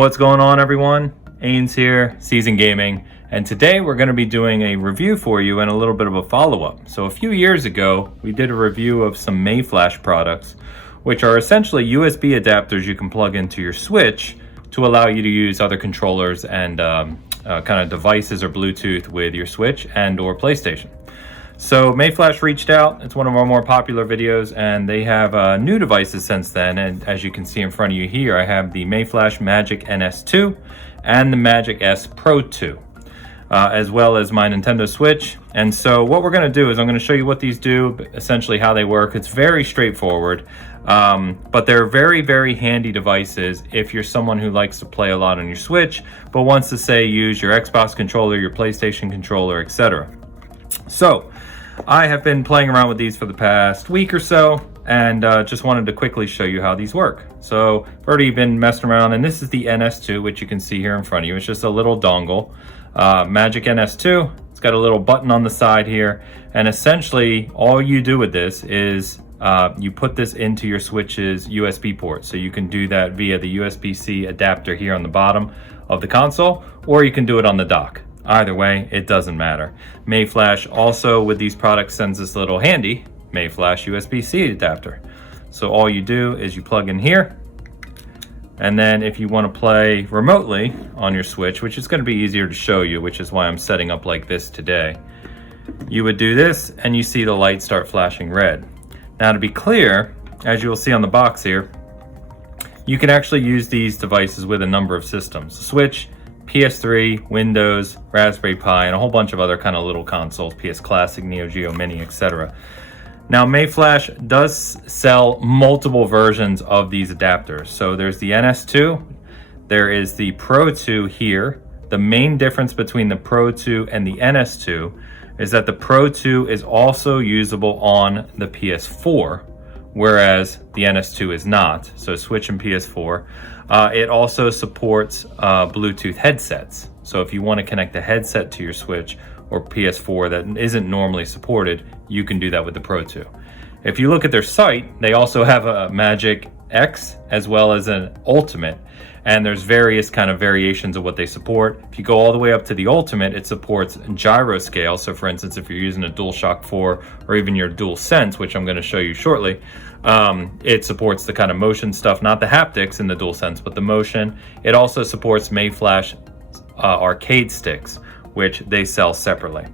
What's going on, everyone? Ains here, Season Gaming, and today we're going to be doing a review for you and a little bit of a follow-up. So a few years ago, we did a review of some Mayflash products, which are essentially USB adapters you can plug into your Switch to allow you to use other controllers and kind of devices or Bluetooth with your Switch and or PlayStation. So Mayflash reached out. It's one of our more popular videos, and they have new devices since then. And as you can see in front of you here, I have the Mayflash Magic-NS 2 and the Magic-S Pro 2, as well as my Nintendo Switch. And so what we're going to do is I'm going to show you what these do, essentially how they work. It's very straightforward, but they're very, very handy devices if you're someone who likes to play a lot on your Switch, but wants to, say, use your Xbox controller, your PlayStation controller, etc. So I have been playing around with these for the past week or so, and just wanted to quickly show you how these work. So I've already been messing around, and this is the NS2, which you can see here in front of you. It's just a little dongle. Magic-NS 2, it's got a little button on the side here, and essentially all you do with this is you put this into your Switch's USB port. So you can do that via the USB-C adapter here on the bottom of the console, or you can do it on the dock. Either way, it doesn't matter. Mayflash also with these products sends this little handy Mayflash USB-C adapter. So all you do is you plug in here, and then if you want to play remotely on your Switch, which is going to be easier to show you, which is why I'm setting up like this today, you would do this and you see the light start flashing red. Now, to be clear, as you will see on the box here, you can actually use these devices with a number of systems: Switch, PS3, Windows, Raspberry Pi, and a whole bunch of other kind of little consoles, PS Classic, Neo Geo Mini, etc. Now, Mayflash does sell multiple versions of these adapters. So there's the NS2, there is the Pro 2 here. The main difference between the Pro 2 and the NS2 is that the Pro 2 is also usable on the PS4, whereas the NS2 is not. So Switch and PS4. It also supports Bluetooth headsets. So if you want to connect a headset to your Switch or PS4 that isn't normally supported, you can do that with the Pro 2. If you look at their site, they also have a Magic X as well as an Ultimate, and there's various kind of variations of what they support. If you go all the way up to the Ultimate, it supports gyro scale. So for instance, if you're using a DualShock 4 or even your DualSense, which I'm going to show you shortly, it supports the kind of motion stuff, not the haptics in the DualSense, but the motion. It also supports Mayflash arcade sticks, which they sell separately.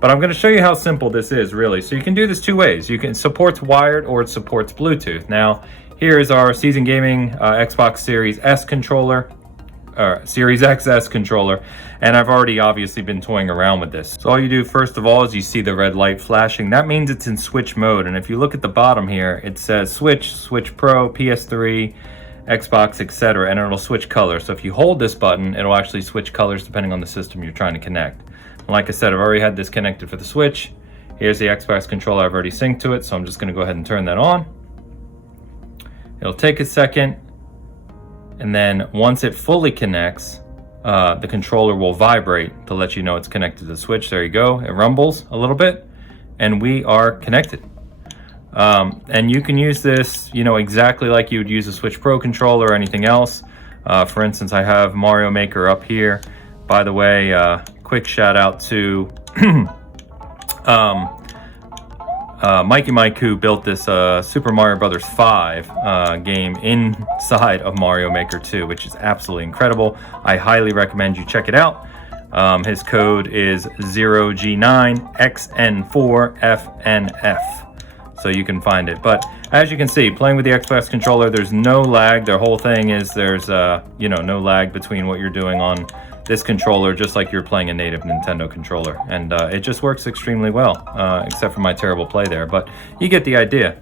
But I'm going to show you how simple this is, really. So you can do this two ways. You can support wired or it supports Bluetooth. Now, here is our Season Gaming Xbox Series S controller, Series XS controller, and I've already obviously been toying around with this. So all you do first of all is you see the red light flashing. That means it's in Switch mode, and if you look at the bottom here, it says Switch, Switch Pro, PS3, Xbox, etc., and it'll switch colors. So if you hold this button, it'll actually switch colors depending on the system you're trying to connect. And like I said, I've already had this connected for the Switch. Here's the Xbox controller. I've already synced to it, so I'm just going to go ahead and turn that on. It'll take a second, and then once it fully connects, the controller will vibrate to let you know it's connected to the Switch. There you go. It rumbles a little bit, and we are connected. And you can use this, exactly like you would use a Switch Pro controller or anything else. For instance, I have Mario Maker up here. By the way, quick shout out to Mikey Mike, who built this Super Mario Brothers 5 game inside of Mario Maker 2, which is absolutely incredible. I highly recommend you check it out. His code is 0G9XN4FNF. So you can find it. But as you can see, playing with the Xbox controller, there's no lag. Their whole thing is there's no lag between what you're doing on this controller, just like you're playing a native Nintendo controller, and it just works extremely well, except for my terrible play there, but you get the idea.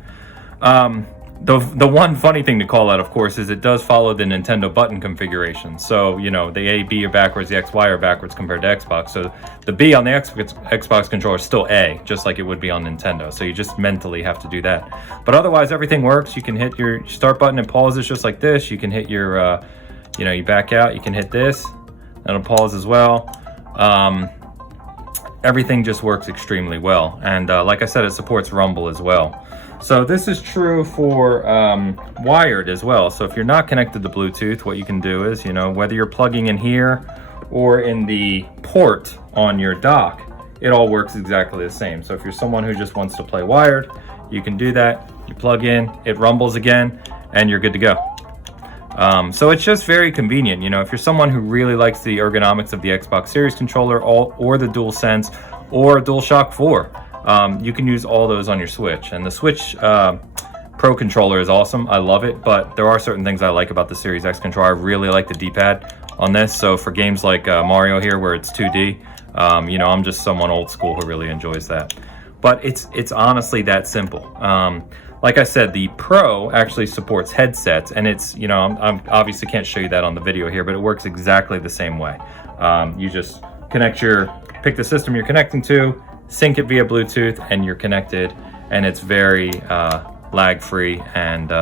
The one funny thing to call out, of course, is it does follow the Nintendo button configuration. So, the A, B are backwards, the X, Y are backwards compared to Xbox. So the B on the Xbox controller is still A, just like it would be on Nintendo. So you just mentally have to do that. But otherwise, everything works. You can hit your start button and pause it just like this. You can hit your, you back out. You can hit this. That'll pause as well. everything just works extremely well. And like I said, it supports Rumble as well. So this is true for wired as well. So if you're not connected to Bluetooth, what you can do is, whether you're plugging in here or in the port on your dock, it all works exactly the same. So if you're someone who just wants to play wired, you can do that. You plug in, it rumbles again, and you're good to go. So it's just very convenient. If you're someone who really likes the ergonomics of the Xbox Series controller or the DualSense or DualShock 4, you can use all those on your Switch. And the Switch Pro controller is awesome. I love it, but there are certain things I like about the Series X controller. I really like the D-pad on this. So for games like Mario here, where it's 2D, I'm just someone old school who really enjoys that. But it's honestly that simple. Like I said, the Pro actually supports headsets, and it's, I'm obviously can't show you that on the video here, but it works exactly the same way. You just pick the system you're connecting to, sync it via Bluetooth, and you're connected, and it's very lag-free, and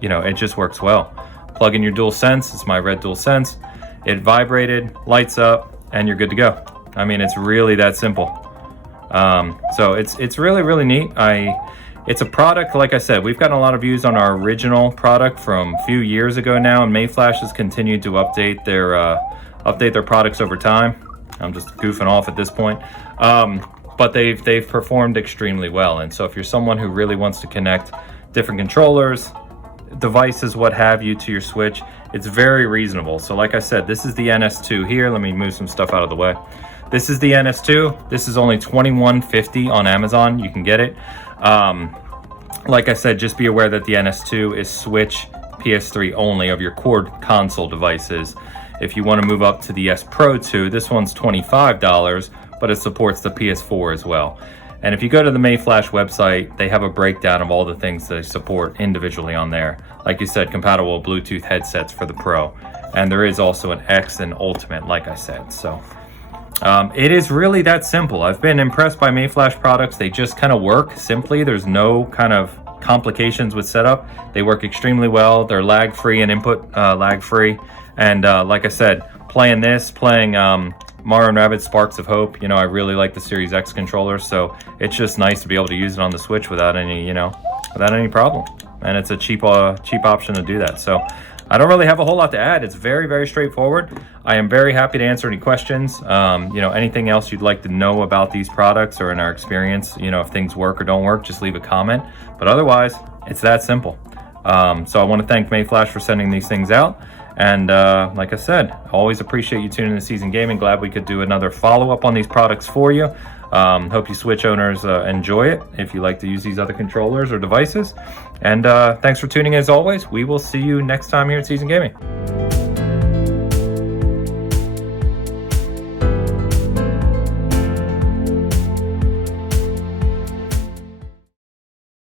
it just works well. Plug in your DualSense. It's my red DualSense. It vibrated, lights up, and you're good to go. I mean, it's really that simple. So it's really, really neat. It's a product, like I said, we've gotten a lot of views on our original product from a few years ago now, and Mayflash has continued to update their products over time. I'm just goofing off at this point. But they've performed extremely well. And so if you're someone who really wants to connect different controllers, devices, what have you, to your Switch, it's very reasonable. So like I said, this is the NS2 here. Let me move some stuff out of the way. This is the NS2. This is only $21.50 on Amazon. You can get it. Like I said, just be aware that the NS2 is Switch, PS3 only of your core console devices. If you want to move up to the S Pro 2, this one's $25, but it supports the PS4 as well. And if you go to the Mayflash website, they have a breakdown of all the things they support individually on there. Like you said, compatible Bluetooth headsets for the Pro. And there is also an X and Ultimate, like I said. So it is really that simple. I've been impressed by Mayflash products. They just kind of work simply. There's no kind of complications with setup. They work extremely well. They're lag-free and input lag-free. And like I said, playing Mario & Rabbids Sparks of Hope, I really like the Series X controller, so it's just nice to be able to use it on the Switch without any problem. And it's a cheap option to do that. So I don't really have a whole lot to add. It's very, very straightforward. I am very happy to answer any questions. Anything else you'd like to know about these products or in our experience, if things work or don't work, just leave a comment. But otherwise, it's that simple. So I want to thank Mayflash for sending these things out. And like I said, always appreciate you tuning in to Season Gaming. Glad we could do another follow-up on these products for you. Hope you Switch owners enjoy it if you like to use these other controllers or devices. And thanks for tuning in as always. We will see you next time here at Season Gaming.